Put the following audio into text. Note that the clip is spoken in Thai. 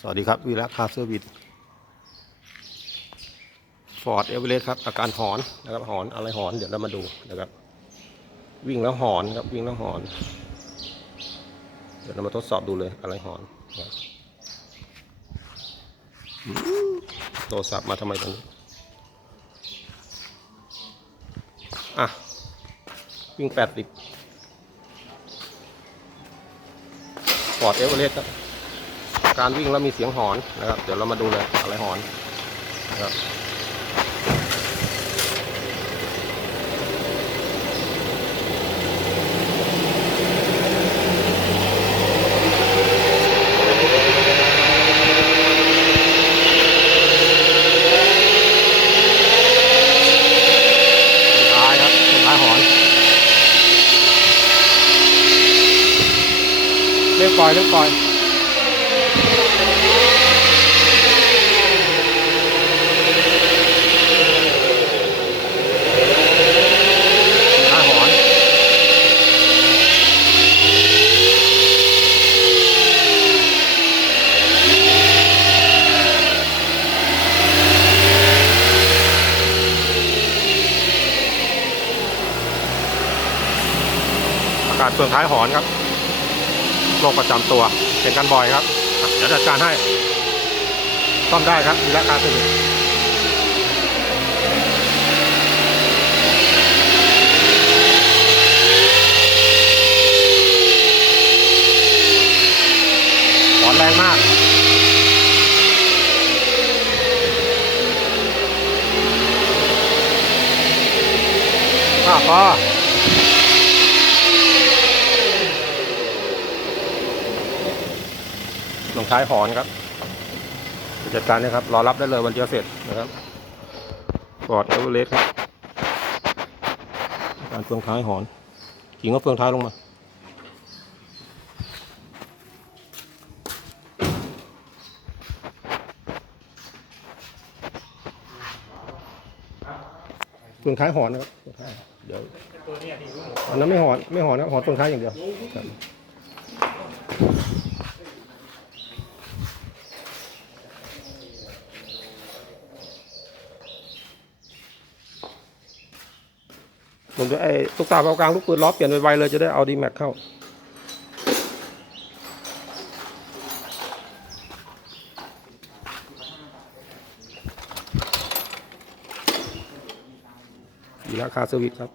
สวัสดีครับวีระคาเซอร์วิสฟอร์ดเอเวอเรสต์ครับ อาการหอนนะครับหอนอะไรหอนเดี๋ยวเรามาดูนะครับ วิ่งแล้วหอนครับวิ่งแล้วหอน เดี๋ยวเรามาทดสอบดูเลยอะไรหอนนะครับมโทรศัพท์มาทำไมตรงนี้อะ วิ่งแปดสิบฟอร์ดเอเวอเรสต์ครับ การวิ่งแล้วมีเสียงหอนนะครับ เดี๋ยวเรามาดูเลยอะไรหอนนะครับท้ายครับท้ายหอนเรียกปล่อยเรียกปล่อย อาหอนอา กาศเปลืองท้ายหอนครับโรคประจำตัวเป็นกันบ่อยครับ เดี๋ยวจัดการให้ซ่อมได้ครับมีราคาสนิทอนแรงมากอะพอ ลงท้ายหอนครับจัดการนะครับ รอรับได้เลยวันเดียวเสร็จนะครับฟอร์ดเอเวอเรสต์ครับ การเฟืองท้ายหอนกิ่งก็เฟืองท้ายลงมาเฟืองท้ายหอนนะครับเฟืองท้ายเดี๋ยวอันนั้นไม่หอนไม่หอนนะหอนเฟืองท้ายอย่างเดียว ผมจะไอ้ตุ๊กตาเบากลางลูกปืนล้อเปลี่ยนไวๆเลยจะได้เอาดีแม็กเข้าดีราคาเซอร์วิสครับ